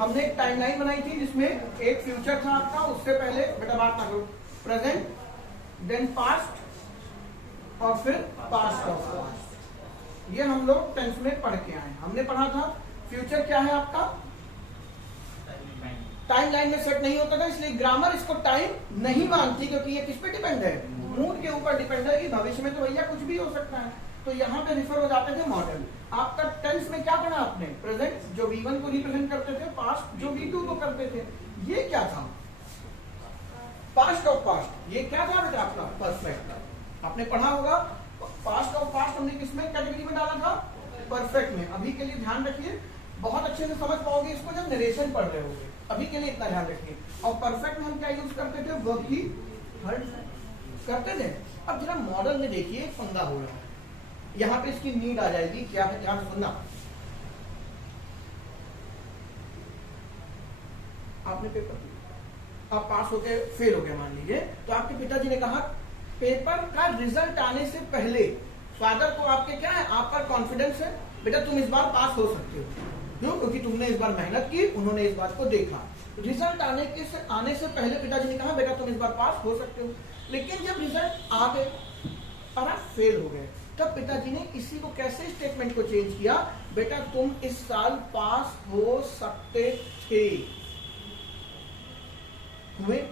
हमने एक टाइमलाइन बनाई थी जिसमें एक फ्यूचर था आपका, उससे पहले बेटा बात ना करो, प्रेजेंट, देन पास्ट और फिर पास्ट ऑफ पास्ट। ये हम लोग टेंस में पढ़ के आए। हमने पढ़ा था फ्यूचर क्या है आपका, टाइम लाइन में सेट नहीं होता था, इसलिए ग्रामर इसको टाइम नहीं मानती, क्योंकि ये किस पे डिपेंड है, मूड के ऊपर डिपेंड है कि भविष्य में तो भैया कुछ भी हो सकता है। तो यहाँ पे रिफर हो जाते थे मॉडल। आपका टेंस में क्या पढ़ा आपने, प्रेजेंट जो V1 को रिप्रेजेंट करते थे, पास्ट जो V2 को करते थे। ये क्या था, पास्ट ऑफ पास्ट। ये क्या था बेटा आपका, परफेक्ट। आपने पढ़ा होगा पास्ट ऑफ पास्ट हमने किसमें कैटेगरी में डाला था, परफेक्ट में। अभी के लिए ध्यान रखिए, बहुत अच्छे से समझ पाओगे इसको जब नरेशन पढ़ रहे होगे। अभी के लिए इतना ध्यान रखिए। और परफेक्ट में हम क्या यूज करते थे, वर्ब की थर्ड करते थे। अब जरा मॉडल में देखिए एक पंगा हो रहा है, यहाँ पे इसकी नीड आ जाएगी। क्या है, ध्यान सुनना। आपने पेपर, आप पास होके फेल हो गए मान लीजिए, तो आपके पिताजी ने कहा पेपर का रिजल्ट आने से पहले फादर को आपके क्या है, आप पर कॉन्फिडेंस है, बेटा तुम इस बार पास हो सकते हो। क्यों, क्योंकि तुमने इस बार मेहनत की, उन्होंने इस बात को देखा। रिजल्ट आने से पहले पिताजी ने कहा बेटा तुम इस बार पास हो सकते हो। लेकिन जब रिजल्ट आ गए और आप फेल हो गए, तब पिताजी ने इसी को कैसे स्टेटमेंट को चेंज किया, बेटा तुम इस साल पास हो सकते थे, हुए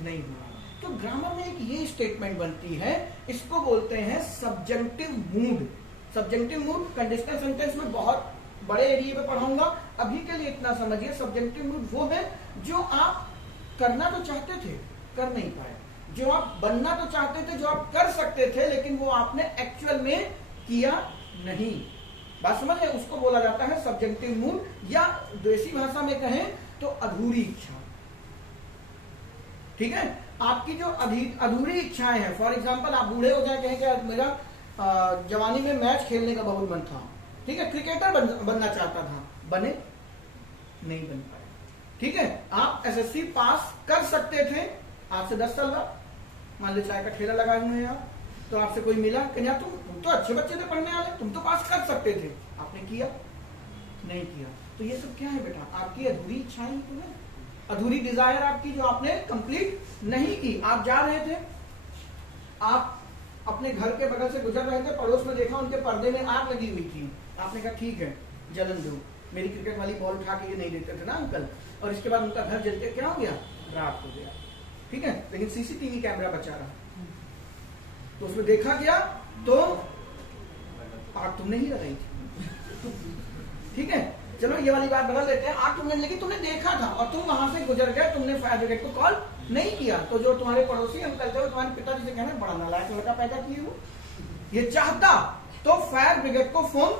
नहीं हुआ। तो ग्रामर में एक ये स्टेटमेंट बनती है, इसको बोलते हैं subjective mood. Subjective mood conditional sentence में बहुत बड़े एरिया पे पढ़ाऊंगा, अभी के लिए इतना समझिए। सब्जेक्टिव मूड वो है जो आप करना तो चाहते थे, कर नहीं पाए, जो आप बनना तो चाहते थे, जो आप कर सकते थे, लेकिन वो आपने एक्चुअल में किया नहीं। बात समझ रहे, उसको बोला जाता है सब्जेक्टिव मूड, या देसी भाषा में कहें तो अधूरी इच्छा। ठीक है, आपकी जो अधूरी इच्छाएं हैं, फॉर एग्जाम्पल आप बूढ़े हो जाए, कहें कि मेरा जवानी में मैच खेलने का बहुत मन था, ठीक है, क्रिकेटर बनना चाहता था, बने नहीं बन पाए। ठीक है, आप एसएससी पास कर सकते थे, आज से 10 साल बाद मान लो चाय का ठेला लगाए हुए हैं आप, तो आपसे कोई मिला कि यार तुम तो अच्छे बच्चे थे पढ़ने वाले, तुम तो पास कर सकते थे, आपने किया नहीं किया। तो ये सब क्या है बेटा, आपकी अधूरी इच्छाएं तो है, अधूरी डिजायर आपकी जो आपने कंप्लीट नहीं की। आप जा रहे थे, आप अपने घर के बगल से गुजर रहे थे, पड़ोस में देखा उनके पर्दे में आग लगी हुई थी, आपने कहा ठीक है जलन दो, मेरी क्रिकेट वाली बॉल उठा के ये नहीं देते थे ना अंकल, और इसके बाद उनका घर जल के क्या हो गया, रात हो गया। ठीक है, लेकिन सीसीटीवी कैमरा बचा रहा, तो उसमें देखा गया तो आग तुमने ही लगाई थी। ठीक है, चलो ये वाली बात बदल देते हैं, आग तुमने लगी, तुमने देखा था और तुम वहां से गुजर गए, तुमने फायर ब्रिगेड को कॉल नहीं किया, तो जो तुम्हारे पड़ोसी अंकल थे वो तुम्हारे पिताजी से कहना बड़ा नालायक लड़का पैदा किए हो, ये चाहता तो फायर ब्रिगेड को फोन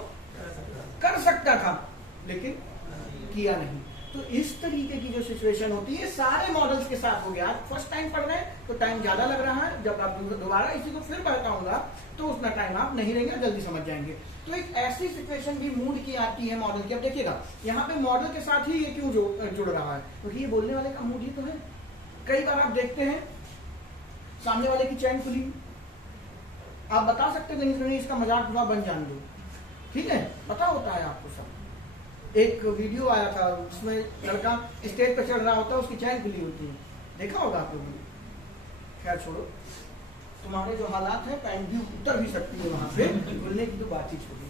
कर सकता था, लेकिन किया नहीं। तो इस तरीके की जो सिचुएशन होती है सारे मॉडल्स के साथ हो गया। आप फर्स्ट टाइम पढ़ रहे हैं तो टाइम ज्यादा लग रहा है, जब आप दोबारा इसी को फिर बताऊंगा तो उतना टाइम आप नहीं लेंगे, जल्दी समझ जाएंगे। तो एक ऐसी सिचुएशन भी मूड की आती है मॉडल की। अब देखिएगा यहाँ पे मॉडल के साथ ही ये क्यों जुड़ रहा है, क्योंकि ये बोलने वाले का मूड ही तो है। कई बार आप देखते हैं सामने वाले की चैन खुली, आप बता सकते थे इसका मजाक हुआ बन जान दो, ठीक है, पता होता है आपको सब। एक वीडियो आया था उसमें लड़का स्टेज पे चढ़ रहा होता है, उसकी चैन खुली होती है, देखा होगा आप लोगों ने। खैर छोड़ो, तुम्हारे जो हालात है टाइम भी उतर भी सकती है वहां पे, खुलने की तो बात ही छोड़ी।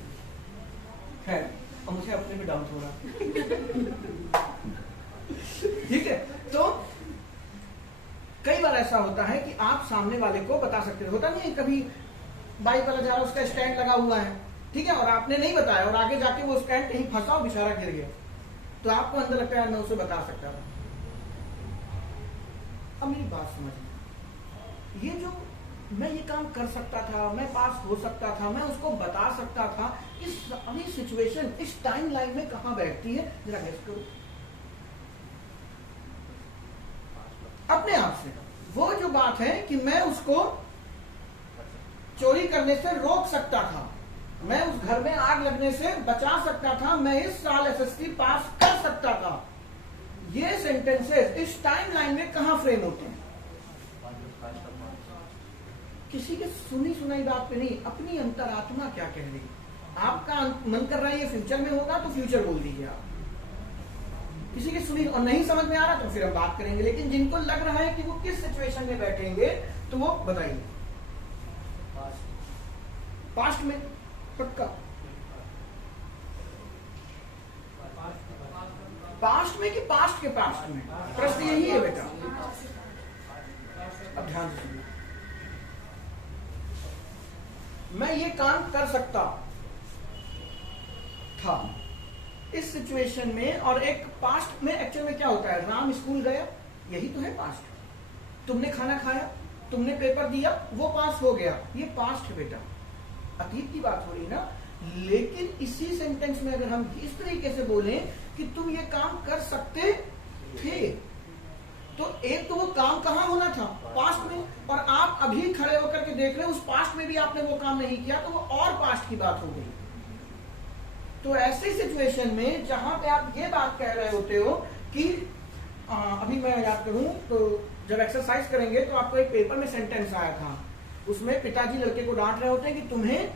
खैर और मुझे अपने में डाउट हो रहा। ठीक है, तो कई बार ऐसा होता है कि आप सामने वाले को बता सकते होता नहीं है, कभी बाइक वाला जा रहा है, उसका स्टैंड लगा हुआ है, ठीक है, और आपने नहीं बताया और आगे जाके वो स्टैंड कहीं फंसा और बेचारा गिर गया, तो आपको अंदर लगता है मैं उसे बता सकता था। अब मेरी बात समझ, ये जो मैं ये काम कर सकता था, मैं पास हो सकता था, मैं उसको बता सकता था, इस सारी सिचुएशन इस टाइम लाइन में कहां बैठती है, जरा गेस करो अपने आप से। वो जो बात है कि मैं उसको चोरी करने से रोक सकता था, मैं उस घर में आग लगने से बचा सकता था, मैं इस साल एसएससी पास कर सकता था, ये सेंटेंसेस इस टाइम लाइन में कहां फ्रेम होते हैं? किसी के सुनी सुनाई बात पे नहीं, अपनी अंतरात्मा क्या कह रही। आपका मन कर रहा है ये फ्यूचर में होगा तो फ्यूचर बोल दीजिए आप, किसी की सुनी और नहीं समझ में आ रहा तो फिर हम बात करेंगे, लेकिन जिनको लग रहा है कि वो किस सिचुएशन में बैठेंगे तो वो बताइए। पास्ट में पक्का, पास्ट में कि पास्ट के पास्ट में, प्रश्न यही है बेटा। अब ध्यान से सुनिए, मैं ये काम कर सकता था इस सिचुएशन में, और एक पास्ट में एक्चुअल में क्या होता है, राम स्कूल गया, यही तो है पास्ट। तुमने खाना खाया, तुमने पेपर दिया, वो पास हो गया, ये पास्ट है बेटा, अतीत की बात हो रही ना। लेकिन इसी सेंटेंस में अगर हम इस तरीके से बोलें कि तुम ये काम कर सकते थे, तो एक तो वो काम कहां होना था, पास्ट में, और आप अभी खड़े होकर के देख रहे हो उस पास्ट में भी आपने वो काम नहीं किया, तो वो और पास्ट की बात हो गई। तो ऐसी सिचुएशन में जहां पे आप ये बात कह रहे होते हो कि अभी मैं याद करूं तो जब एक्सरसाइज करेंगे तो आपको एक पेपर में सेंटेंस आया था, उसमें पिताजी लड़के को डांट रहे होते हैं कि तुम्हें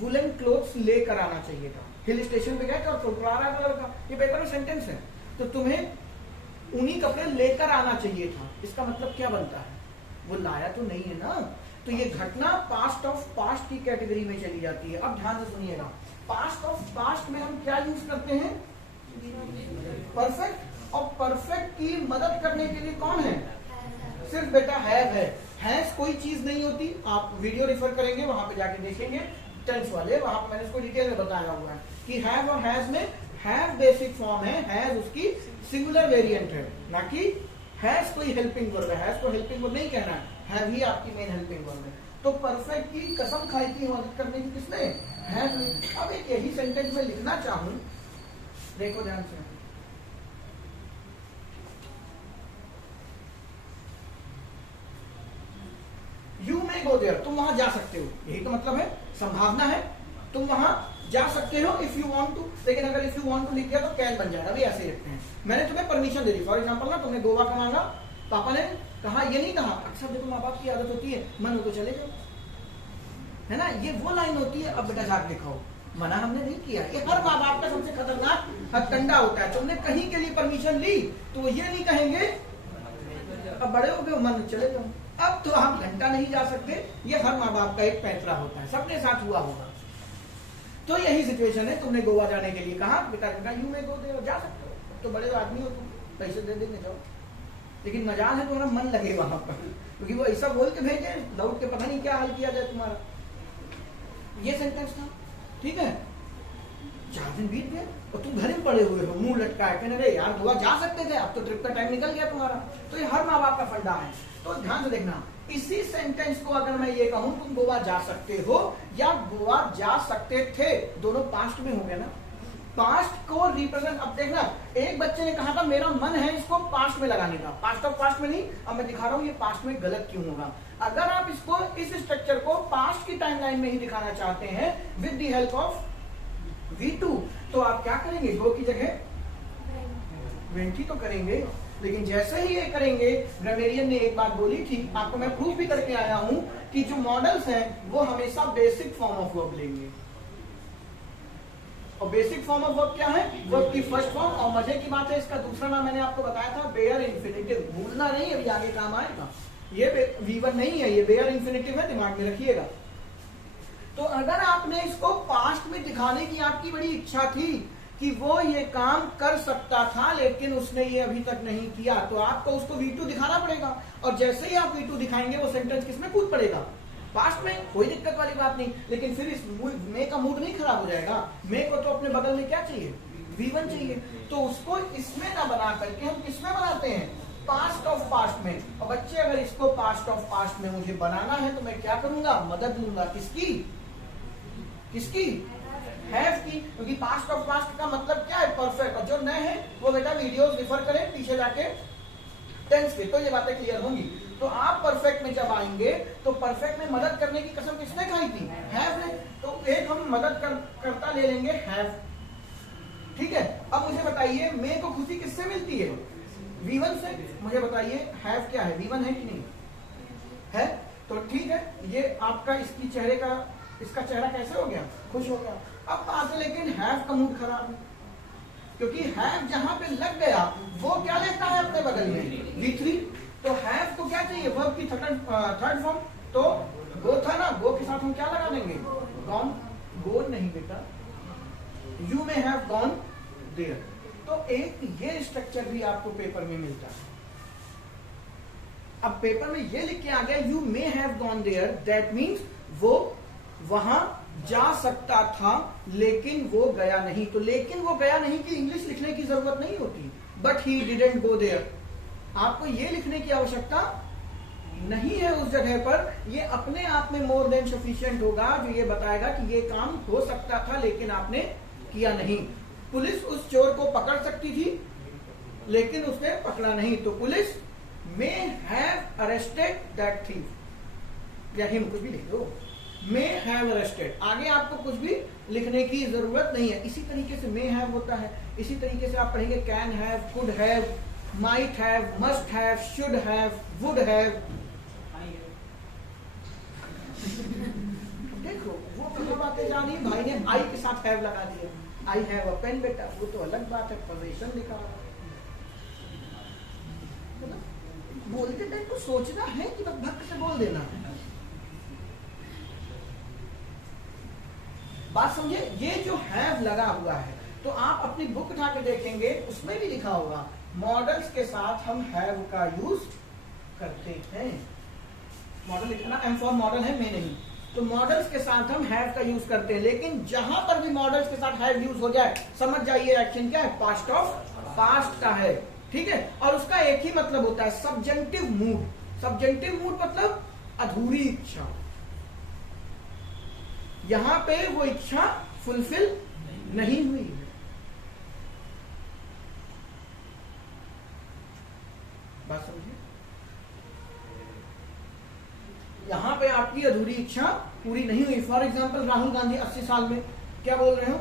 वुलन क्लोथ्स लेकर आना चाहिए था। हिल स्टेशन पे गए थे और फुलफुला रहा था लड़का, ये पेपर में सेंटेंस है, तो तुम्हें ऊनी कपड़े लेकर आना चाहिए था। इसका मतलब क्या बनता है, वो लाया तो नहीं है ना। तो ये घटना पास्ट ऑफ पास्ट की कैटेगरी में चली जाती है। अब ध्यान से सुनिएगा, पास्ट ऑफ पास्ट में हम क्या यूज करते हैं, परफेक्ट, और परफेक्ट की मदद करने के लिए कौन है, सिर्फ बेटा हैव है। हैज कोई चीज नहीं होती, आप वीडियो रेफर करेंगे वहां पे जाके देखेंगे टेंस वाले, वहां पे मैंने इसको डिटेल में बताया हुआ है कि हैव और हैज में हैव बेसिक फॉर्म है, हैज उसकी सिंगुलर वेरिएंट है, ना कि हैज कोई हेल्पिंग वर्ब है। हैज को हेल्पिंग वर्ब नहीं कहना है, हैव ही आपकी मेन हेल्पिंग वर्ब है। तो परफेक्ट की कसम खाई थी मदद करने की किसने, हैव ने। अब एक यही सेंटेंस में लिखना चाहूं, देखो ध्यान से, यू मे गो देयर, तुम वहां जा सकते हो, यही तो मतलब है, संभावना है, तुम वहां जा सकते हो इफ यू वांट टू। लेकिन अगर इफ यू वांट टू लिख दिया तो कैन बन जाएगा, अभी ऐसे लिखते हैं। मैंने तुम्हें permission they the, for example ना, तुमने गोवा का मांगा, पापा ने कहा, ये नहीं कहा, अक्सर देखो माँ बाप की आदत होती है, मन हो तो चले जाओ, है ना, ये वो लाइन होती है, अब बेटा जाके दिखाओ, मना हमने नहीं किया। ये हर माँ बाप का सबसे खतरनाक हथकंडा होता है। तुमने कहीं के लिए परमिशन ली तो वो ये नहीं कहेंगे अब बड़े हो गए मन चले जाओ, अब तो आप घंटा नहीं जा सकते। ये हर माँ बाप का एक पैंतरा होता है, सबके साथ हुआ होगा। तो यही सिचुएशन है, तुमने गोवा जाने के लिए कहा, पिताजी ने कहा यू मे गो देयर, जा सकते हो, तो बड़े आदमी हो तुम, पैसे दे देंगे जाओ। लेकिन मजाल है तुम्हारा मन लगे वहां पर, क्योंकि वो ऐसा बोल के भेजे, लौट के पता नहीं क्या हाल किया जाए तुम्हारा। ये सेंटेंस था, ठीक है। 4 दिन बीत गए और तुम घर में पड़े हुए हो, मुंह लटकाए, कहने अरे यार गोवा जा सकते थे, अब तो ट्रिप का टाइम निकल गया तुम्हारा। तो ये हर माँ बाप का फंडा है। तो ध्यान से देखना, इसी सेंटेंस को अगर मैं ये कहूं तुम गोवा जा सकते हो या गोवा जा सकते थे, दोनों पास्ट में हो गया ना। पास्ट को रिप्रेजेंट, अब देखना, एक बच्चे ने कहा था मेरा मन है इसको पास्ट में लगाने का, पास्ट ऑफ पास्ट में नहीं। अब मैं दिखा रहा हूं ये पास्ट में गलत क्यों होगा। अगर आप इसको, इस स्ट्रक्चर को पास्ट की टाइमलाइन में ही दिखाना चाहते हैं with the help of V2, तो आप क्या करेंगे, गो की जगह वेंटी तो करेंगे। लेकिन जैसे ही ये करेंगे, ग्रामेरियन ने एक बात बोली थी, आपको मैं प्रूफ भी करके आया हूं कि जो मॉडल्स हैं वो हमेशा बेसिक फॉर्म ऑफ वर्ब लेंगे। और बेसिक फॉर्म ऑफ वर्ब क्या है, वर्ब की फर्स्ट फॉर्म। और मजे की बात है, इसका दूसरा नाम मैंने आपको बताया था बेयर इंफिनिटिव, भूलना नहीं, अभी आगे काम आएगा। ये V1 नहीं है, ये बेयर इंफिनिटिव है, दिमाग में रखिएगा। तो अगर आपने इसको पास्ट में दिखाने की आपकी बड़ी इच्छा थी कि वो ये काम कर सकता था लेकिन उसने ये अभी तक नहीं किया, तो आपको उसको V2 दिखाना पड़ेगा। और जैसे ही आप V2 दिखाएंगे वो सेंटेंस किसमें कूद पड़ेगा, पास्ट में, कोई दिक्कत वाली बात नहीं। लेकिन फिर इस मे का मूड नहीं खराब हो जाएगा। मे को तो अपने बगल में क्या चाहिए, V1 चाहिए। तो उसको इसमें ना बना करके हम किसमें बनाते हैं, पास्ट ऑफ पास्ट में। और बच्चे अगर इसको पास्ट ऑफ पास्ट में मुझे बनाना है तो मैं क्या करूंगा, मदद लूंगा, किसकी, किसकी, हैव की, क्योंकि पास्ट ऑफ पास्ट का मतलब क्या है, परफेक्ट। और जो नए हैं वो बेटा वीडियोस रेफर करें पीछे जाके टेंस के, तो ये बातें क्लियर होंगी। तो आप परफेक्ट में जब आएंगे तो परफेक्ट में मदद करने की कसम किसने खाई थी, हैव ने। तो एक हम मदद करता ले लेंगे हैव, ठीक है। अब मुझे बताइए मे को खुशी किससे मिलती है, V1 से। मुझे बताइए हैव क्या है, V1 है कि नहीं है, तो ठीक है। ये आपका इसकी चेहरे का, इसका चेहरा कैसे हो गया, खुश हो गया। अब बात है लेकिन हैव का मूड खराब है, क्योंकि हैव जहां पे लग गया वो क्या लेता है अपने बगल में V3, तो हैव को क्या चाहिए वर्ब की थर्ड फॉर्म, तो गो था ना, गो के साथ हम क्या लगा देंगे गॉन, गो नहीं बेटा, you may have gone there. तो एक ये स्ट्रक्चर भी आपको पेपर में मिलता है। अब पेपर में ये लिख के आ गया you may have gone there, that means वो वहां जा सकता था लेकिन वो गया नहीं। तो लेकिन वो गया नहीं की इंग्लिश लिखने की जरूरत नहीं होती, but he didn't go there, आपको ये लिखने की आवश्यकता नहीं है उस जगह पर। ये अपने आप में मोर देन सफिशिएंट होगा, जो ये बताएगा कि ये काम हो सकता था लेकिन आपने किया नहीं। पुलिस उस चोर को पकड़ सकती थी लेकिन उसने पकड़ा नहीं, तो police may have arrested that thief, या हिम, कुछ भी लिख दो, मे हैव अरेस्टेड। आगे आपको कुछ भी लिखने की जरूरत नहीं है। इसी तरीके से मे हैव होता है, इसी तरीके से आप पढ़ेंगे can have, could have, might have, must have, should have, would have। देखो वो कहाँ बातें जा रही है, भाई ने आई के साथ हैव लगा दिया, आई हैव अ पेन बेटा, वो तो अलग बात है, पोजीशन लिखा हुआ बोलते टाइम को सोचना है कि बस भक्त से बोल देना है। बात समझे, ये जो हैव लगा हुआ है, तो आप अपनी बुक उठा के देखेंगे उसमें भी लिखा होगा मॉडल्स के साथ हम हैव का यूज करते हैं। मॉडल लिखना एम फॉर मॉडल है, मैं नहीं, तो मॉडल्स के साथ हम हैव का यूज करते हैं। लेकिन जहां पर भी मॉडल्स के साथ हैव यूज हो जाए, समझ जाइए एक्शन क्या है, पास्ट ऑफ पास्ट का है, ठीक है। और उसका एक ही मतलब होता है सब्जेक्टिव मूड। सब्जेक्टिव मूड मतलब अधूरी इच्छा, यहां पे वो इच्छा फुलफिल नहीं हुई है। बात समझिए, यहां पे आपकी अधूरी इच्छा पूरी नहीं हुई। फॉर एग्जाम्पल राहुल गांधी 80 साल में क्या बोल रहे हो,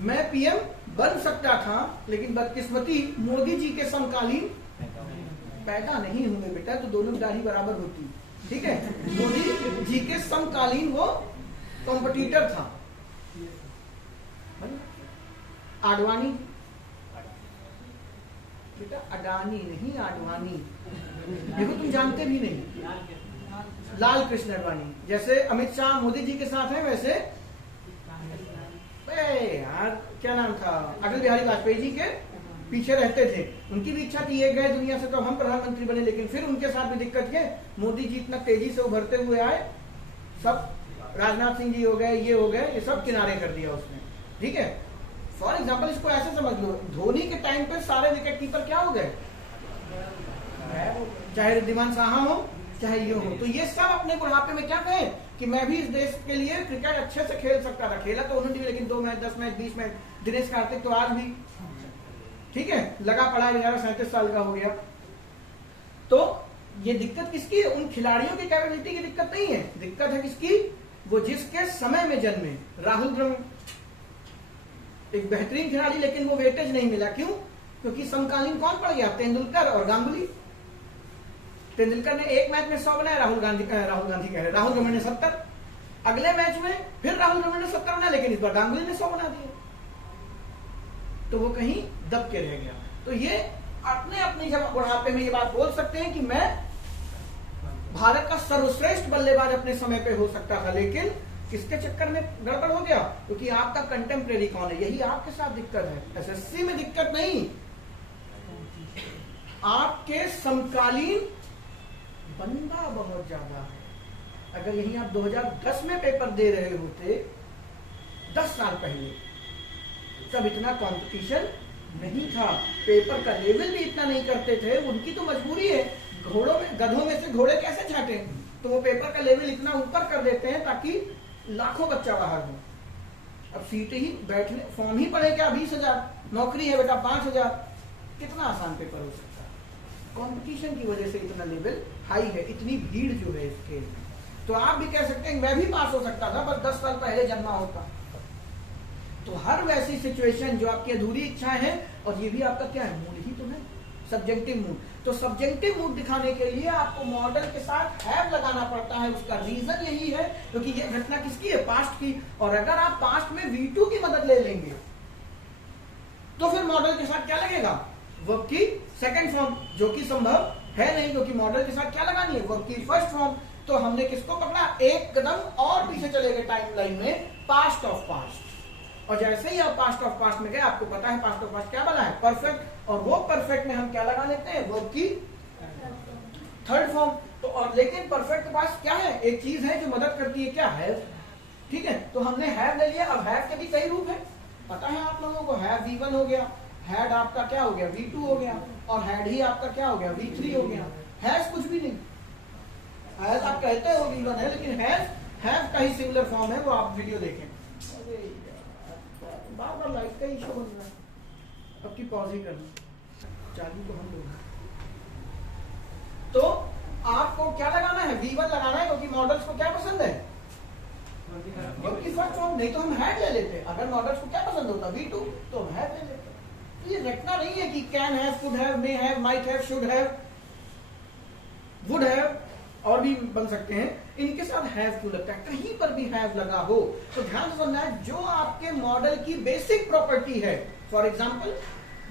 मैं पीएम बन सकता था लेकिन बदकिस्मती मोदी जी के समकालीन पैदा नहीं हुए बेटा, तो दोनों की दाढ़ी बराबर होती, ठीक है। मोदी जी के समकालीन वो कॉम्पिटिटर था। आडवाणी बेटा, अडानी नहीं आडवाणी, देखो तुम जानते भी नहीं, लाल कृष्ण आडवाणी। जैसे अमित शाह मोदी जी के साथ है, वैसे यार क्या नाम था, अटल बिहारी वाजपेयी जी के पीछे रहते थे। उनकी भी इच्छा थी ये गए दुनिया से तो हम प्रधानमंत्री बने, लेकिन फिर उनके साथ भी दिक्कत है, मोदी जी इतना तेजी से उभरते हुए आए, सब राजनाथ सिंह जी हो गए, ये हो गए, ये सब किनारे कर दिया उसने, ठीक है। फॉर एग्जाम्पल इसको ऐसे समझ लो, धोनी के टाइम पे सारे विकेट कीपर क्या हो गए, चाहे रिद्धिमान साहा हो चाहे ये हो, तो ये सब अपने बुढ़ापे में क्या कहे कि मैं भी इस देश के लिए क्रिकेट अच्छे से खेल सकता था। खेला तो उन्होंने भी, लेकिन 2 match 10 match 20 match, Dinesh Karthik तो आज भी, ठीक है, लगा पड़ा, बेचारा 37 साल का हो गया। तो ये दिक्कत किसकी है, उन खिलाड़ियों की कैपेबिलिटी की दिक्कत नहीं है, दिक्कत है किसकी, वो जिसके समय में जन्मे। राहुल द्रविड़ एक बेहतरीन खिलाड़ी, लेकिन वो वेटेज नहीं मिला, क्यों, क्योंकि समकालीन कौन पड़ गया, तेंदुलकर और गांगुली। तेंदुलकर ने एक मैच में 100 बनाया, राहुल गांधी कह रहे, राहुल द्रविड़ ने 70, अगले मैच में फिर राहुल द्रविड़ ने 70 बनाया, लेकिन इस बार गांगुली ने 100 बना दिए, तो वो कहीं दब के रह गया। तो ये अपने अपनी जब बुढ़ापे में ये बात बोल सकते हैं कि मैं भारत का सर्वश्रेष्ठ बल्लेबाज अपने समय पे हो सकता था, लेकिन किसके चक्कर में गड़बड़ हो गया, क्योंकि आपका कंटेम्प्रेरी कौन है, यही आपके साथ दिक्कत है। एसएससी में दिक्कत नहीं, आपके समकालीन बंदा बहुत ज्यादा है। अगर यही आप 2010 में पेपर दे रहे होते, 10 साल पहले, तब इतना कंपटीशन नहीं था, पेपर का लेवल भी इतना नहीं करते थे। उनकी तो मजबूरी है, गधों में से घोड़े कैसे छाटे, तो वो पेपर का लेवल इतना ऊपर कर देते हैं ताकि लाखों बच्चा बाहर हो। अब सीट ही बैठने, फॉर्म ही पड़े क्या 20,000, नौकरी है बेटा 5,000, कितना आसान पेपर हो सकता है। कंपटीशन की वजह से इतना लेवल हाई है, इतनी भीड़ जो है इसके। तो आप भी कह सकते हैं मैं भी पास हो सकता था, बस 10 साल पहले जन्मा होता। तो हर वैसी सिचुएशन जो आपकी अधूरी इच्छा है, और ये भी आपका क्या है, मूड ही तो है, सब्जेक्टिव मूड। तो सब्जेक्टिव मूड दिखाने के लिए आपको मॉडल के साथ हैव लगा लगाना पड़ता है, उसका रीजन यही है क्योंकि ये घटना किसकी है, पास्ट की। और अगर आप पास्ट में V2 की मदद ले लेंगे तो फिर मॉडल के साथ क्या लगेगा, वर्ब की सेकंड फॉर्म, जो कि संभव है नहीं क्योंकि मॉडल के साथ क्या लगानी है, वर्ब की फर्स्ट फॉर्म। तो हमने किसको पकड़ा, एक कदम और पीछे चले गए टाइमलाइन में, पास्ट ऑफ पास्ट। और जैसे ही आप पास्ट ऑफ पास्ट में गए, आपको पता है पास्ट ऑफ पास्ट क्या बना है, परफेक्ट। और वो परफेक्ट में हम क्या लगा लेते हैं, वर्ब की थर्ड फॉर्म। तो और लेकिन परफेक्ट पास्ट क्या है, एक चीज है जो मदद करती है, क्या, हैव। ठीक है, तो हमने हैव ले लिया। अब हैव के भी कई रूप है, पता है आप लोगों को। हैव V1 हो गया, हैड आपका क्या हो गया, V2 हो गया, और हैड ही आपका क्या हो गया, V3 हो गया। हैज कुछ भी नहीं, हैज आप कहते हो V1 है, लेकिन हैव का ही सिंगुलर फॉर्म है, वो आप वीडियो देखें। बार बार लाइट का इशू बन रहा है, अब की पॉज ही करना, चालू तो हम लोग। तो आपको क्या लगाना है, V1 लगाना है क्योंकि मॉडल्स को क्या पसंद है, वर्ब की फर्स्ट फॉर्म। नहीं तो हम हैड ले लेते, अगर मॉडल्स को क्या पसंद होता, V2, तो हम हैड ले लेते। ये रटना नहीं है कि can have, could have, may have, might have, should have, would have, और भी बन सकते हैं। इनके साथ हैव क्यों लगता है, कहीं पर भी हैव लगा हो तो ध्यान से समझना है, जो आपके मॉडल की बेसिक प्रॉपर्टी है। फॉर एग्जांपल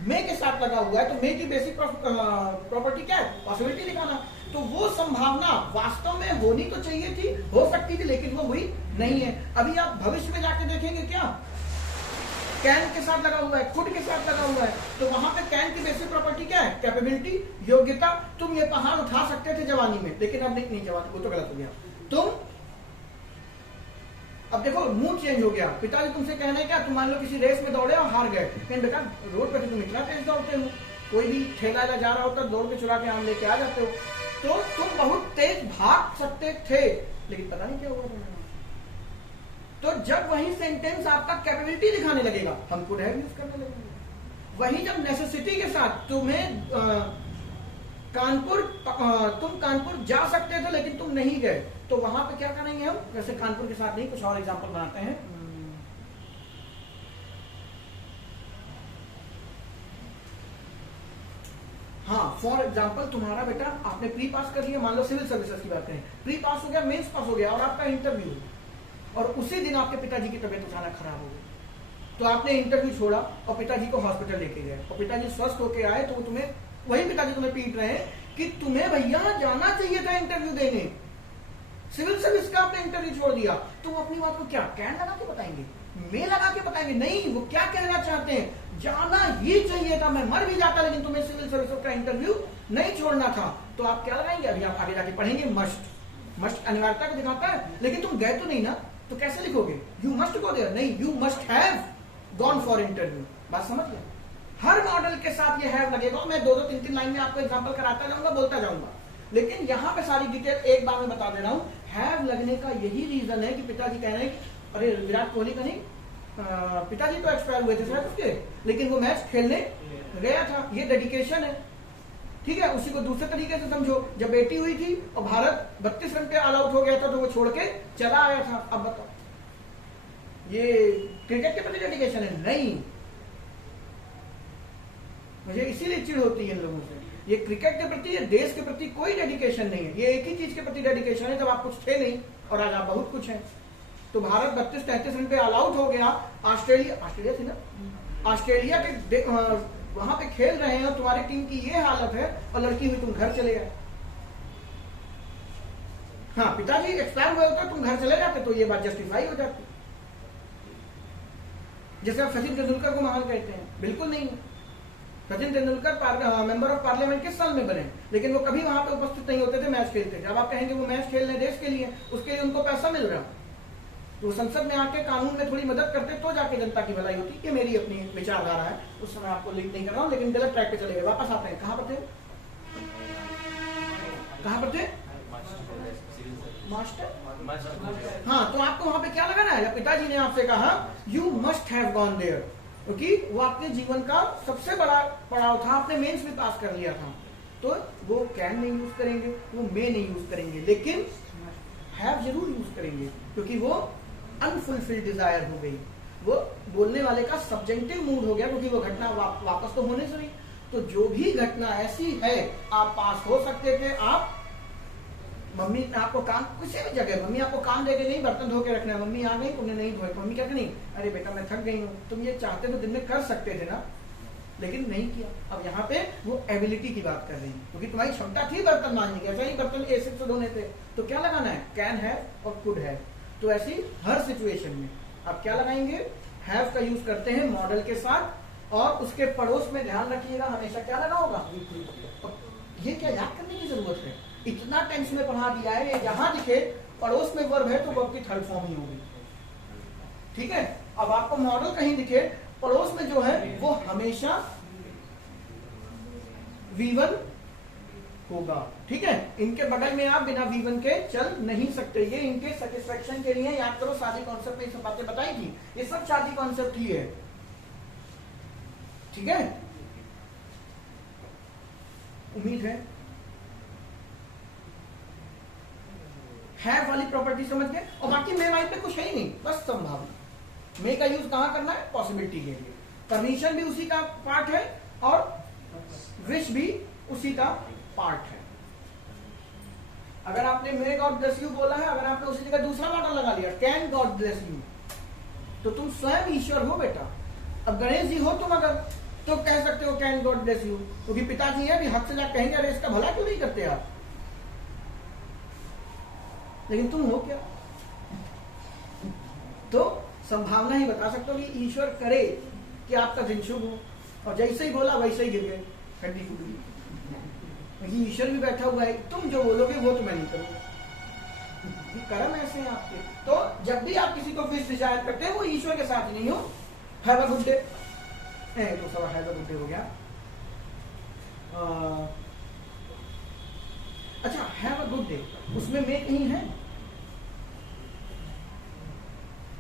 मे के साथ लगा हुआ है, तो मे की बेसिक प्रॉपर्टी क्या है, पॉसिबिलिटी दिखाना। तो वो संभावना वास्तव में होनी तो चाहिए थी, हो सकती थी, लेकिन वो हुई नहीं है। अभी आप भविष्य में जाके देखेंगे, क्या कैन के साथ लगा हुआ है, कुड के साथ लगा हुआ है, तो वहां पे कैन की बेसिक प्रॉपर्टी क्या है, कैपेबिलिटी, योग्यता। तुम ये पहाड़ उठा सकते थे जवानी में, लेकिन अब नहीं जवानी, वो तो गलत हो गया। तुम अब देखो मूड चेंज हो गया, पिताजी तुमसे कहना है क्या, तुम मान लो किसी रेस में दौड़े और हार गए, कहने बेटा रोड पे तुम इतना तेज दौड़ते हो, कोई भी ठेला जा रहा होता दौड़ के चुरा के आम लेके आ जाते हो, तो तुम बहुत तेज भाग सकते थे, लेकिन पता नहीं क्या हुआ तुम्हें। तो जब वही सेंटेंस आपका कैपेबिलिटी दिखाने लगेगा, हम कुड हैव यूज करने लगेंगे। वही जब नेसेसिटी के साथ तुम्हें तुम कानपुर जा सकते थे लेकिन तुम नहीं गए, तो वहां पे क्या करेंगे हम, वैसे कानपुर के साथ नहीं, कुछ और एग्जांपल बनाते हैं। हाँ, फॉर एग्जांपल तुम्हारा बेटा, आपने प्री पास कर लिया, मान लो सिविल सर्विसेज की बात करें, प्री पास हो गया, मेंस पास हो गया, और आपका इंटरव्यू, और उसी दिन आपके पिताजी की तबीयत अचानक खराब हो गई, तो आपने इंटरव्यू छोड़ा और पिताजी को हॉस्पिटल लेके गए, और पिताजी स्वस्थ होके आए, तो वो तुम्हें, वही पिताजी तुम्हें पीट रहे हैं कि तुम्हें भैया जाना चाहिए था इंटरव्यू देने, सिविल सर्विस का आपने इंटरव्यू छोड़ दिया। तो वो अपनी बात को क्या कैन लगा के बताएंगे, मे लगा के बताएंगे, नहीं, वो क्या कहना चाहते हैं, जाना ही चाहिए था, मैं मर भी जाता लेकिन तुम्हें सिविल सर्विस का इंटरव्यू नहीं छोड़ना था। तो आप क्या लगाएंगे, अभी आप आगे जाके पढ़ेंगे, मस्ट अनिवार्यता को दिखाता है, लेकिन तुम गए तो नहीं ना, तो कैसे लिखोगे, यू मस्ट गो देयर, नहीं, you must have gone for interview. बात समझ गया, हर मॉडल के साथ ये हैव लगेगा। मैं 2-2, 3-3 लाइन में आपको एग्जांपल कराता जाऊंगा, बोलता जाऊंगा, लेकिन यहां पे सारी डिटेल एक बार में बता दे रहा हूं। हैव लगने का यही रीजन है कि पिताजी कह रहे हैं, अरे विराट कोहली का नहीं, पिताजी तो एक्सपायर हुए थे शायद उसके, लेकिन वो मैच खेलने गया था, ये डेडिकेशन है। ठीक है, उसी को दूसरे तरीके से समझो, जब बेटी हुई थी और भारत 32 रन पे ऑल आउट हो गया था, तो वो छोड़ के चला आया था। अब बताओ, ये क्रिकेट के प्रति डेडिकेशन है? नहीं, मुझे इसीलिए चिढ़ होती है इन लोगों से। ये क्रिकेट के प्रति, ये देश के प्रति कोई डेडिकेशन नहीं है, ये एक ही चीज के प्रति डेडिकेशन है, जब आप कुछ थे नहीं और आज आप बहुत कुछ है। तो भारत 32-33 रन पे ऑल आउट हो गया, ऑस्ट्रेलिया थी ना, ऑस्ट्रेलिया के वहां पे खेल रहे हैं और तुम्हारी टीम की ये हालत है, और लड़की हुई तुम घर चले गए। हाँ, पिताजी एक्सपायर हुए होते, तुम घर चले जाते, तो ये बात जस्टिफाई हो जाती। जैसे आप सचिन तेंदुलकर को महान कहते हैं, बिल्कुल नहीं। Sachin Tendulkar member of parliament किस साल में बने, लेकिन वो कभी वहां पे उपस्थित नहीं होते थे, मैच खेलते थे। अब आप कहेंगे वो मैच खेल रहे देश के लिए, उसके लिए उनको पैसा मिल रहा, तो संसद में आके कानून में थोड़ी मदद करते तो जाके जनता की भलाई होती। ये मेरी अपनी विचारधारा है, उस समय आपको लिंक नहीं कर रहा हूं, लेकिन गलत ट्रैक पे चले गए। वापस आते हैं, कहां पर थे, मास्टर। हाँ, तो आपको वहां पे क्या लगाना है, पिताजी ने आपसे कहा you must have gone there, क्योंकि वो आपके जीवन का सबसे बड़ा पड़ाव था, आपने मेंस में पास कर लिया था, तो वो कैन नहीं यूज करेंगे, वो मे नहीं यूज करेंगे, लेकिन हैव जरूर यूज करेंगे, क्योंकि वो अनफुलफिल्ड डिजायर हो गई, वो बोलने वाले का सब्जेक्टिव मूड हो गया, क्योंकि वो घटना वापस तो होने से नहीं। तो जो भी घटना ऐसी है, आप पास हो सकते थे, आप मम्मी ने आपको काम, किसी भी जगह मम्मी आपको काम देके नहीं बर्तन धो के रखना है, मम्मी आ गई तुमने नहीं धोए, मम्मी कहती नहीं अरे बेटा मैं थक गई हूँ, तुम ये चाहते तो दिन में कर सकते थे ना, लेकिन नहीं किया। अब यहाँ पे वो एबिलिटी की बात कर रही है, क्योंकि तुम्हारी क्षमता थी बर्तन मांजने की, ऐसा ही बर्तन एसिड से धोने थे, तो क्या लगाना है, कैन है और कुड है। तो ऐसी हर सिचुएशन में आप क्या लगाएंगे, हैव का यूज करते हैं मॉडल के साथ, और उसके पड़ोस में ध्यान रखिएगा हमेशा क्या लगा होगा। ये क्या याद करने की जरूरत है, इतना टेंस में पढ़ा दिया है, जहां दिखे पड़ोस में वर्ब है तो वर्ब की थर्ड फॉर्म ही होगी, ठीक है। अब आपको मॉडल कहीं दिखे, पड़ोस में जो है वो हमेशा V1 होगा, ठीक है। इनके बगल में आप बिना V1 के चल नहीं सकते, ये इनके सेटिस्फेक्शन के लिए, याद करो शादी कॉन्सेप्ट में ये सब बातें बताई थी, ये सब शादी कॉन्सेप्ट ही है, ठीक है। उम्मीद है वाली प्रॉपर्टी समझ गए, और बाकी मे माइंड पे कुछ है ही नहीं, बस संभावना। मे का यूज कहां करना है, पॉसिबिलिटी के लिए, परमिशन भी उसी का पार्ट है और विश भी उसी का पार्ट है। अगर आपने मे गॉड ब्लेस यू बोला है, अगर आपने उसी जगह दूसरा मॉडल लगा लिया कैन गॉड ब्लेस यू, तो तुम स्वयं ईश्वर हो बेटा। अब गणेश जी हो तुम अगर, तो कह सकते हो कैन गॉड ब्लेस यू, क्योंकि पिताजी है, भी हक से जाकर कहेंगे अरे इसका भला क्यों नहीं करते आप, लेकिन तुम हो क्या। तो संभावना ही बता सकते हो कि ईश्वर करे कि आपका दिन शुभ हो, और जैसे ही बोला वैसे ही गिर गए हड्डी टूट गई। ईश्वर भी बैठा हुआ है, तुम जो बोलोगे वो तो मैं नहीं करूंगा, कर्म ऐसे हैं आपके। तो जब भी आप किसी को विश डिजायर करते हैं वो ईश्वर के साथ नहीं हो। हैव अ गुड डे, तो सब हैव अ गुड डे हो गया। अच्छा हैव अ गुड डे, उसमें मे कहीं है,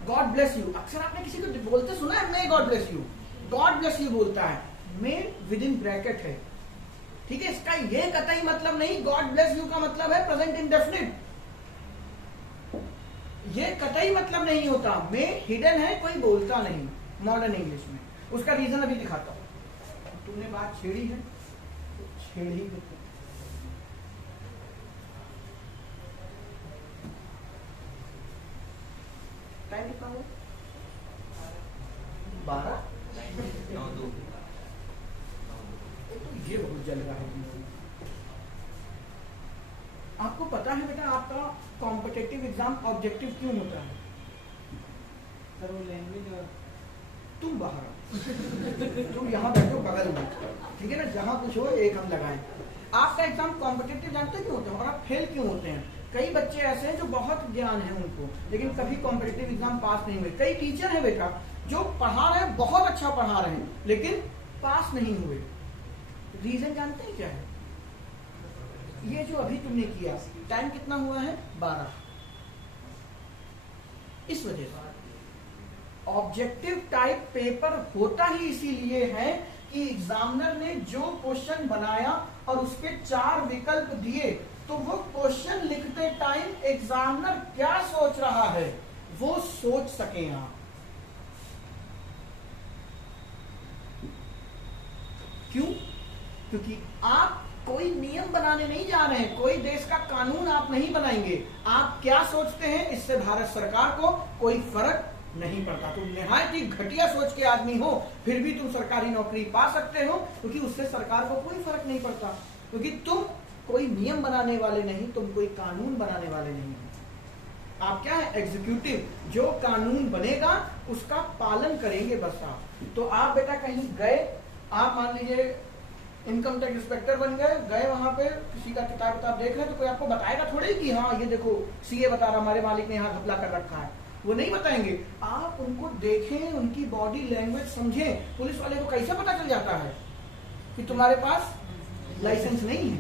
गॉड ब्लेस यू, अक्सर आपने किसी को बोलते सुना है may God bless you, God bless you बोलता है, मे विद इन ब्रैकेट है, ठीक है। इसका ये कतई मतलब नहीं गॉड ब्लेस यू का मतलब है प्रेजेंट इंडेफिनिट, ये कतई मतलब नहीं होता। मे हिडन है, कोई बोलता नहीं मॉडर्न इंग्लिश में, उसका रीजन अभी दिखाता हूं। तुमने बात छेड़ी है तो छेड़ ही देते। टाइम कितना हुआ, 12। ये बहुत जल रहा है। आपको पता है बेटा आपका कॉम्पिटिटिव एग्जाम ऑब्जेक्टिव क्यों होता है, सर वो लैंग्वेज, तुम बाहर तुम यहाँ बैठो बगल में, ठीक है ना, जहां कुछ हो एक हम लगाएं। आपका एग्जाम कॉम्पिटिटिव जानते क्यों होते हैं, और आप फेल क्यों होते हैं। कई बच्चे ऐसे हैं जो बहुत ज्ञान है उनको, लेकिन कभी कॉम्पिटिटिव एग्जाम पास नहीं हुए। कई टीचर है बेटा जो पढ़ा रहे हैं, बहुत अच्छा पढ़ा रहे हैं, लेकिन पास नहीं हुए। रीजन जानते हैं क्या है, ये जो अभी तुमने किया, टाइम कितना हुआ है, 12। इस वजह से ऑब्जेक्टिव टाइप पेपर होता ही इसीलिए है कि एग्जामिनर ने जो क्वेश्चन बनाया और उसके 4 विकल्प दिए, तो वो क्वेश्चन लिखते टाइम एग्जामिनर क्या सोच रहा है वो सोच सके आप। क्यों, क्योंकि आप कोई नियम बनाने नहीं जा रहे हैं, कोई देश का कानून आप नहीं बनाएंगे। आप क्या सोचते हैं इससे भारत सरकार को कोई फर्क नहीं पड़ता। तुम निहायत ही घटिया सोच के आदमी हो, फिर भी तुम सरकारी नौकरी पा सकते हो, क्योंकि उससे सरकार को कोई फर्क नहीं पड़ता, क्योंकि तुम कोई नियम बनाने वाले नहीं, तुम कोई कानून बनाने वाले नहीं हो। आप क्या है, एग्जीक्यूटिव, जो कानून बनेगा उसका पालन करेंगे बस आप। तो आप बेटा कहीं गए, आप मान लीजिए इनकम टैक्स इंस्पेक्टर बन गए वहां पे, किसी का किताब देख रहे हैं, तो कोई आपको बताएगा थोड़ी कि हाँ ये देखो सीए बता रहा हमारे मालिक ने यहाँ घपला कर रखा है, वो नहीं बताएंगे। आप उनको देखें, उनकी बॉडी लैंग्वेज समझें। पुलिस वाले को कैसे पता चल जाता है कि तुम्हारे पास लाइसेंस नहीं है,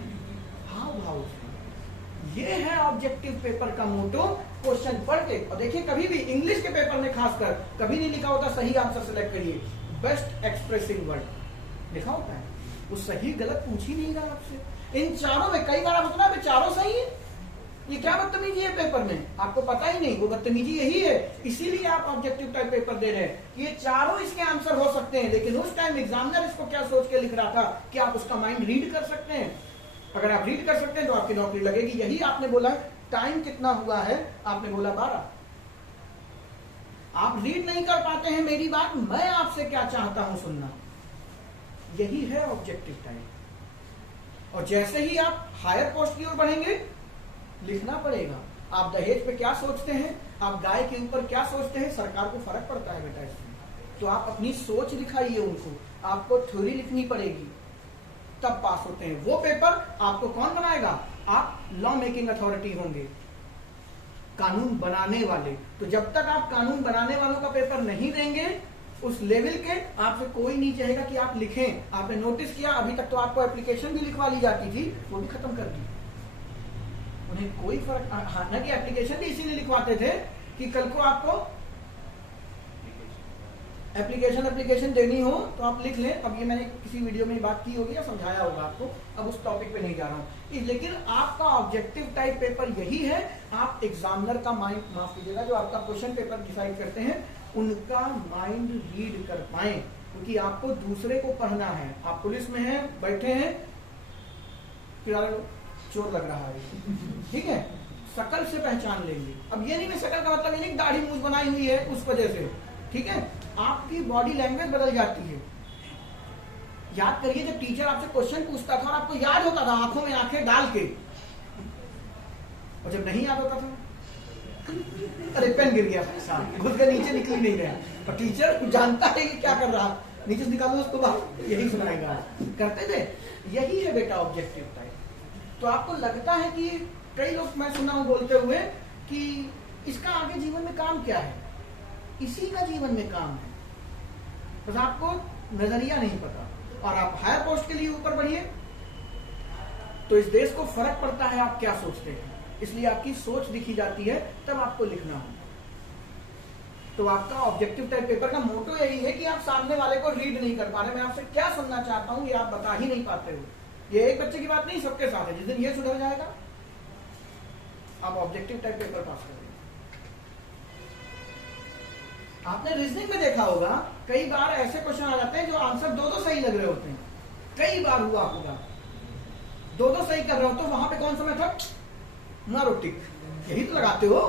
हाव भाव। ये है ऑब्जेक्टिव पेपर का मोटो। क्वेश्चन पढ़ के, और देखिए कभी भी इंग्लिश के पेपर में खासकर कभी नहीं लिखा होता सही आंसर सेलेक्ट करिए, बेस्ट एक्सप्रेसिंग वर्ड लिखा होता है, वो सही गलत पूछ ही नहीं रहा आपसे। इन चारों में कई बार आप सुना चारों सही है, ये क्या बदतमीजी है पेपर में, आपको पता ही नहीं, वो बदतमीजी यही है। इसीलिए आप ऑब्जेक्टिव टाइप पेपर दे रहे हैं कि ये चारों इसके आंसर हो सकते हैं, लेकिन उस टाइम एग्जामिनर इसको क्या सोच के लिख रहा था कि आप उसका माइंड रीड कर सकते हैं। अगर आप रीड कर सकते हैं तो आपकी नौकरी लगेगी। यही आपने बोला टाइम कितना हुआ है, आपने बोला 12। आप रीड नहीं कर पाते हैं मेरी बात, मैं आपसे क्या चाहता हूं सुनना, यही है ऑब्जेक्टिव टाइप। और जैसे ही आप हायर पोस्ट की ओर बढ़ेंगे, लिखना पड़ेगा आप दहेज पे क्या सोचते हैं, आप गाय के ऊपर क्या सोचते हैं, सरकार को फर्क पड़ता है बेटा इसमें। तो आप अपनी सोच दिखाइए उनको, आपको थ्योरी लिखनी पड़ेगी, तब पास होते हैं। वो पेपर आपको कौन बनाएगा, आप लॉ मेकिंग अथॉरिटी होंगे, कानून बनाने वाले। तो जब तक आप कानून बनाने वालों का पेपर नहीं देंगे, उस लेवल के आपसे कोई नहीं चाहेगा कि आप लिखें। आपने नोटिस किया अभी तक तो आपको एप्लीकेशन भी लिखवा ली जाती थी, वो भी खत्म कर दी। उन्हें कोई फर्क, हालांकि एप्लीकेशन भी इसीलिए लिखवाते थे कि कल को आपको एप्लीकेशन देनी हो तो आप लिख लें। अब ये मैंने किसी वीडियो में बात की होगी या समझाया होगा आपको, अब उस टॉपिक पे नहीं जा रहा हूं। लेकिन आपका ऑब्जेक्टिव टाइप पेपर यही है, आप एग्जामिनर का माइंड, माफ कीजिएगा, जो आपका क्वेश्चन पेपर डिसाइड करते हैं उनका माइंड रीड कर पाए, क्योंकि आपको दूसरे को पढ़ना है। आप पुलिस में हैं, बैठे हैं, चोर लग रहा है, ठीक है, शकल से पहचान लेंगे। अब ये नहीं, मैं शकल का मतलब ये नहीं दाढ़ी मूंछ बनाई हुई है उस वजह से, ठीक है, आपकी बॉडी लैंग्वेज बदल जाती है। याद करिए जब टीचर आपसे क्वेश्चन पूछता था और आपको याद होता था आंखों में आंखें डाल के, और जब नहीं याद होता था, अरे पेन गिर गया, घुस के नीचे निकल नहीं रहा, और टीचर जानता है कि क्या कर रहा, नीचे से निकालो उसको बाहर, यही सुनाएगा। करते थे, यही है बेटा ऑब्जेक्टिव टाइप। तो आपको लगता है कि कई लोग मैं सुना हूं बोलते हुए कि इसका आगे जीवन में काम क्या है, इसी का जीवन में काम है, बस आपको नजरिया नहीं पता। और आप हायर पोस्ट के लिए ऊपर बढ़िए तो इस देश को फर्क पड़ता है आप क्या सोचते हैं, इसलिए आपकी सोच दिखी जाती है, तब आपको लिखना हो। तो आपका ऑब्जेक्टिव टाइप पेपर का मोटो यही है कि आप सामने वाले को रीड नहीं कर पा रहे, मैं आपसे क्या सुनना चाहता हूं ये आप बता ही नहीं पाते हो। ये एक बच्चे की बात नहीं, सबके साथ है। जिस दिन ये सुधर जाएगा आप ऑब्जेक्टिव टाइप पेपर पास करेंगे। आपने रीजनिंग में देखा होगा कई बार ऐसे क्वेश्चन आ जाते हैं जो आंसर दो सही लग रहे होते हैं, कई बार हुआ होगा, दो सही कर रहे हो तो वहां पे कौन सा मेथड, मारो टिक, यही तो लगाते हो।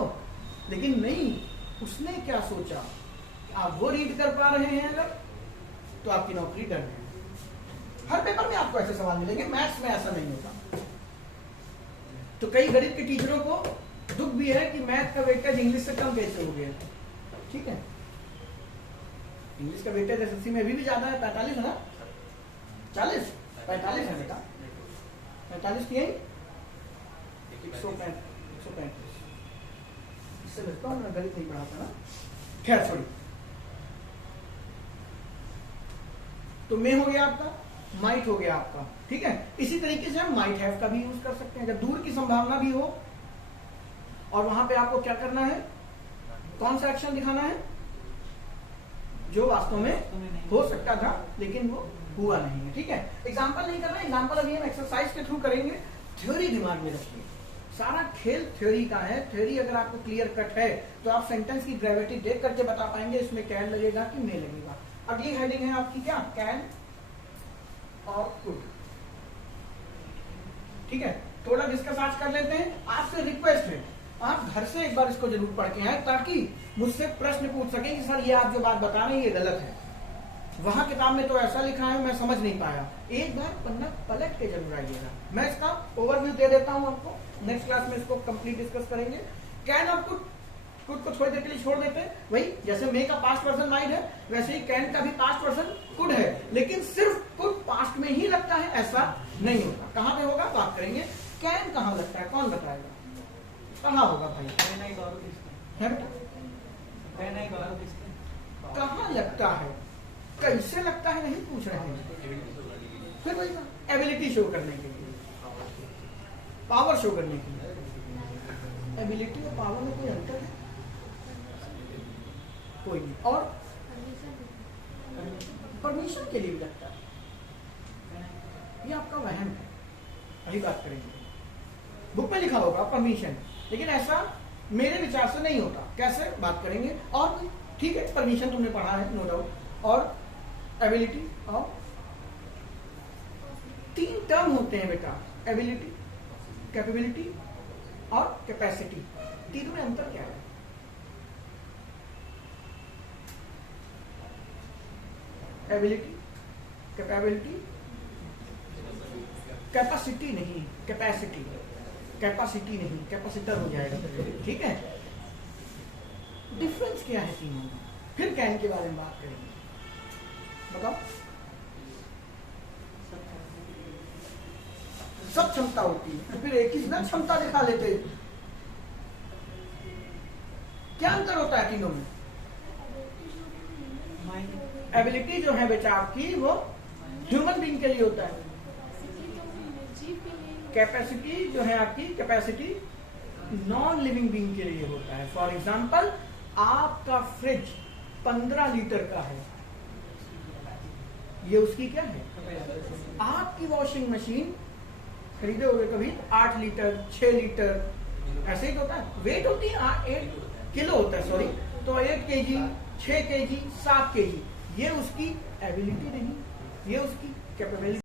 लेकिन नहीं, उसने क्या सोचा, आप वो रीड कर पा रहे हैं अगर, तो आपकी नौकरी डर है। हर पेपर में आपको ऐसे सवाल मिलेंगे, मैथ्स में ऐसा नहीं होता। तो कई गरीब के टीचरों को दुख भी है कि मैथ का वेटेज इंग्लिश से कम कैसे हो गया, ठीक है, इंग्लिश का वेटेज एसएससी में भी ज्यादा है, 45 है ना, 40 45 है बेटा, 45 की 135। इससे लगता हूँ मैं गणित नहीं पढ़ाता ना, खैर छोड़ी। तो मे हो गया आपका, माइट हो गया आपका, ठीक है। इसी तरीके से हम माइट हैव का भी यूज कर सकते हैं जब दूर की संभावना भी हो और वहां पे आपको क्या करना है, कौन सा एक्शन दिखाना है जो वास्तव में हो सकता था लेकिन वो हुआ नहीं है, ठीक है। एग्जाम्पल नहीं करना, एग्जाम्पल अभी हम एक्सरसाइज के थ्रू करेंगे। थ्योरी दिमाग में रखिए, सारा खेल थ्योरी का है। थ्योरी अगर आपको क्लियर कट है तो आप सेंटेंस की ग्रेविटी देख करके बता पाएंगे इसमें कैन लगेगा कि मे लगेगा। अगली हेडिंग है आपकी क्या, कैन और कुड, ठीक है। थोड़ा डिस्कस आज कर लेते हैं। आपसे रिक्वेस्ट है आप घर से एक बार इसको जरूर पढ़ के आए ताकि मुझसे प्रश्न पूछ सकें कि सर ये आप जो बात बता रहे हैं ये गलत है, वहां किताब में तो ऐसा लिखा है मैं समझ नहीं पाया। एक बार पन्ना पलट के जरूर आइएगा। मैं इसका ओवरव्यू दे देता हूं आपको, नेक्स्ट क्लास में इसको कंप्लीट डिस्कस करेंगे। कैन और कुड, कुड को थोड़ी देर के लिए छोड़ देते हैं, वही जैसे मे का पास्ट पर्सन माइंड है वैसे ही कैन का भी पास्ट पर्सन कुड है, लेकिन सिर्फ कुड पास्ट में ही लगता है ऐसा नहीं होता। कहां पे होगा बात करेंगे। कैन कहां लगता है कौन बताएगा, कहां होगा भाई, कहां लगता है, कैसे लगता है नहीं पूछ रहे हैं। फिर वही एबिलिटी शो करने के लिए, पावर शो करने के लिए। एबिलिटी और पावर में कोई अंतर है, कोई नहीं। और परमिशन के लिए भी लगता है, ये आपका वहम है, अभी बात करेंगे। बुक में लिखा होगा परमिशन, लेकिन ऐसा मेरे विचार से नहीं होता। कैसे बात करेंगे। और ठीक है परमिशन तुमने पढ़ा है नो डाउट, और एबिलिटी और 3 टर्म होते हैं बेटा। एबिलिटी, कैपेबिलिटी और कैपेसिटी, तीनों में अंतर क्या है? एबिलिटी, कैपेबिलिटी, कैपेसिटी नहीं, कैपेसिटी, कैपेसिटी नहीं, कैपेसिटर हो जाएगा, ठीक है। डिफरेंस क्या है तीनों में? फिर कैन के बारे में बात करेंगे, बताओ। सब क्षमता होती है, तो फिर एक ही ना क्षमता दिखा लेते, क्या अंतर होता है तीनों में? एबिलिटी जो है बेटा आपकी वो ह्यूमन बीइंग के लिए होता है, कैपेसिटी जो है आपकी, कैपेसिटी नॉन लिविंग बीइंग के लिए होता है। फॉर एग्जांपल आपका फ्रिज 15 लीटर का है, ये उसकी क्या है? आपकी वॉशिंग मशीन खरीदे होगे कभी 8 लीटर 6 लीटर ऐसे ही होता है, वेट होती है 8 किलो होता है, सॉरी, तो 8 kg 6 kg 7 kg, ये उसकी एबिलिटी नहीं, ये उसकी कैपेबिलिटी।